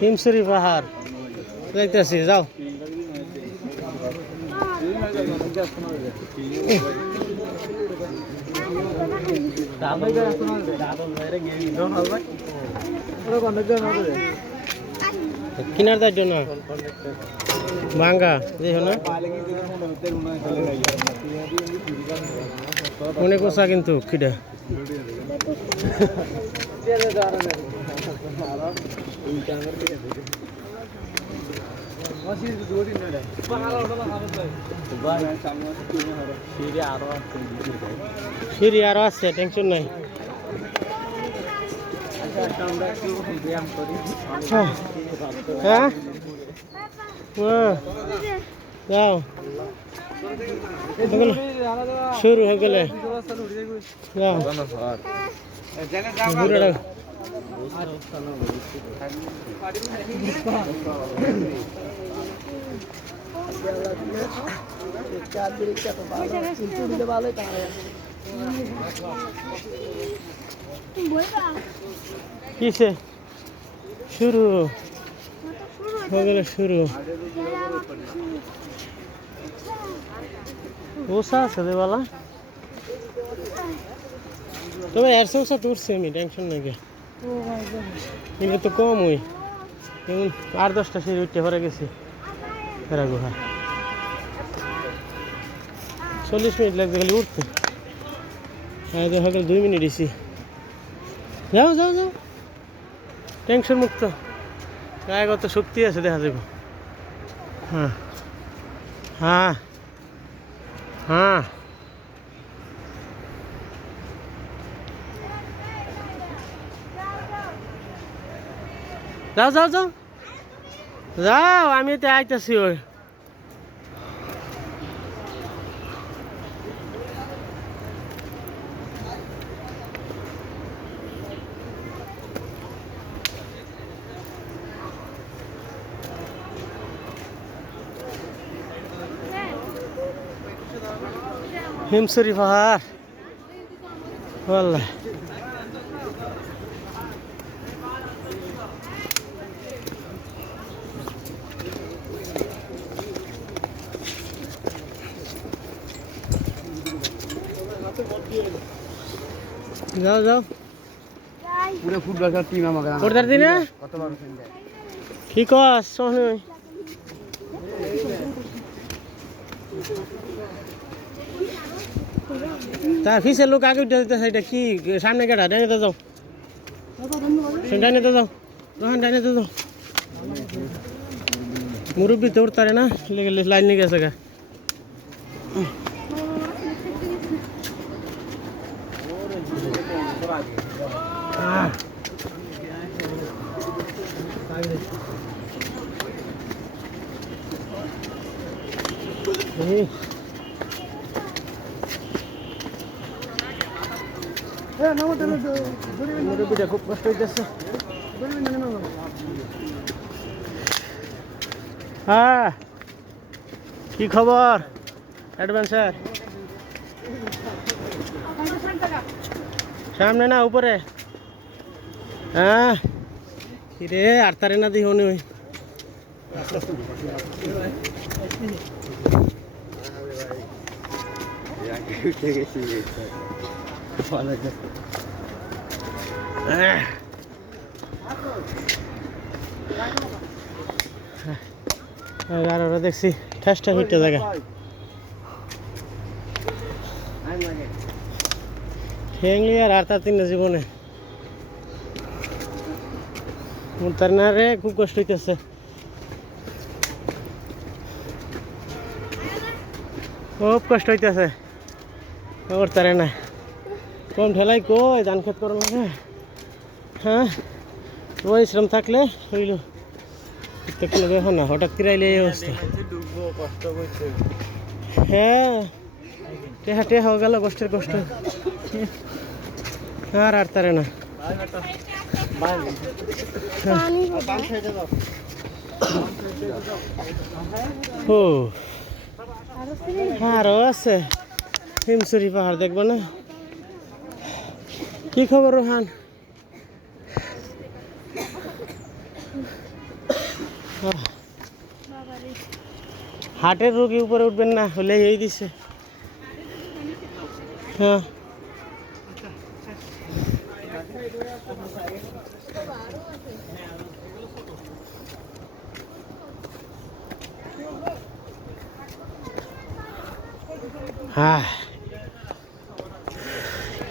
হিমসুরি পাহাড়। যাইতেছি যাও। কিনার তার জন্য? ভাঙ্গা দেখো না। অনেক ওষা কিন্তু কিটা সিঁড়ি আরও আছে টেনশন নাই। হ্যাঁ হ্যাঁ যাও হয়ে গেলে শুরু হয়ে গেলে যাও ঘুরে দাও। কিসে শুরু গেলে শুরু। ওষা আছে দেবালা তবে একশো ওষা তুলছি আমি টেনশন নাকি কিন্তু তো কম ওই। যেমন আর দশটা সিঁড়ি উঠতে পারে গেছি। ফেরা গুহা। চল্লিশ মিনিট লাগবে খালি উঠতে। হ্যাঁ হয়ে গেল দুই মিনিট এসি। যাও যাও যাও। টেনশন মুক্ত। গায়ে কত শক্তি আছে, দেখা যাবে। হ্যাঁ। হ্যাঁ। হ্যাঁ। যাও যাও যাও। যাও আমি তো আইতেছি ওই। হিমসুরি পাহাড়। বললাম যাও যাও। পুরো ফুটবল খেলার টিম আমাকে ওটার কতবার কি কস সোহানুই তার ফিসের লোক আগে উঠে দিতেছে এটা কি, সামনে কেটা ডাইনে যাও। ডাইনে যাও। রোহান ডাইনে যাও। মুরব্বী তো উঠতারে না, লেগে লাইন লেগে আছে গা। আহ। মুরব্বীটা খুব কষ্ট হইতেছে হ্যাঁ কি খবর? অ্যাডভেঞ্চার সামনে না, উপরে। হ্যাঁ রে আর তারে না দিও ওই আহ। আর ওরা দেখছি, ঠাসটা হইতে জায়গা ঠেংলি আর আর তার তিনটা জীবনে তার না রে, খুব কষ্ট হইতেছে। খুব কষ্ট হইতেছে। ওর তারে না কম ঠেলাই কই? ধান খেত করো না হ্যাঁ। পরিশ্রম থাকলে হইল দেখতে দেখো না, হঠাৎ করে আইলে এই অবস্থা। হ্যাঁ। টেহা টেহা হয়ে গেল, কষ্টের কষ্ট। আর আর তারে না। ও। আরও আছে। হিমসুরি পাহাড় দেখব না। কি খবর রোহান আহ, হাটের রোগী উপরে উঠবেন না হলে এই দিছে হ্যাঁ হ্যাঁ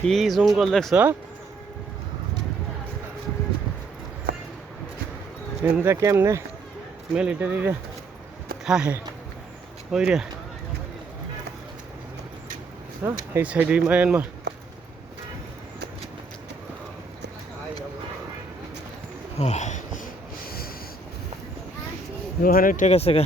কি জঙ্গল দেখছ? চিন্তা কেমনে মিলিটারিরে থাহে? ওই রে। তো এই সাইডে মায়ানমার ওখানে ঠিক আছে গা।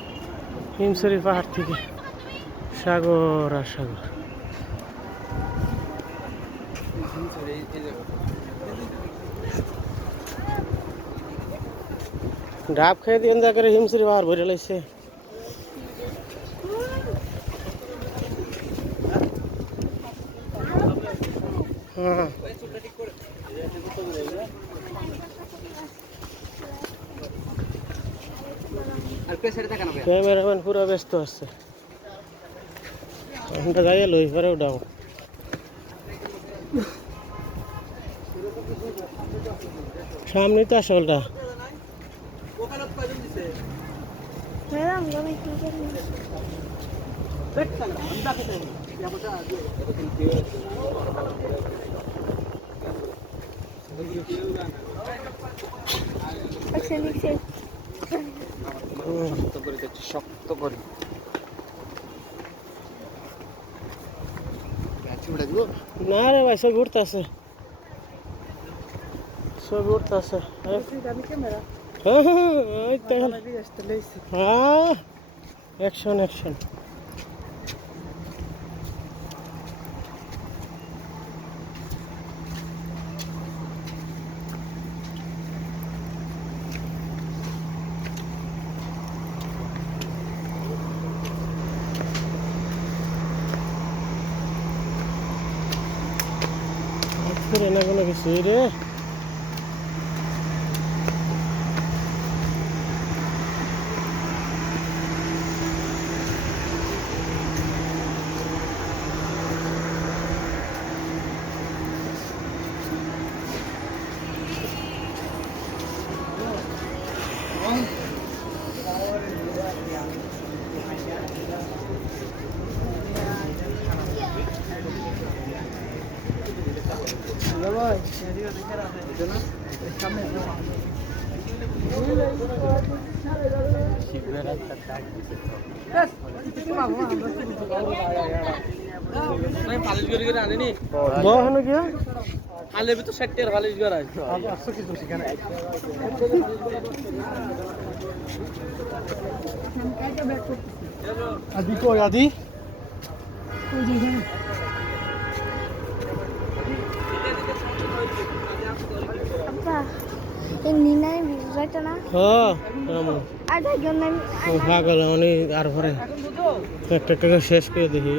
হিমসরির পাহাড় থেকে সাগর আর সাগর ডাব খেয়ে দিয়ে যা করে হিমসরি পাহাড় ভরে লাইছে হ্যাঁ আর পেছনে তাকানো কেন? ক্যামেরাম্যান পুরো ব্যস্ত আছে। আমরা যাইয়া লই পরে উঠাও সামনে তো আসলটা। ম্যাডাম আমি শক্ত করে দিচ্ছি, শক্ত করে? না রে ভাই সব উঠতেছে। সব উঠতেছে। হ্যাঁ হ্যাঁ, হ্যাঁ। হ্যাঁ অ্যাকশন অ্যাকশন করে না কোনো কিছুই রে। আলে তো ষাটটার ভালিশ গড়ায় আদি কই আদি? এই নিনাই না হ্যাঁ পাগল অনেক আর ভরে একটা শেষ করে দেখি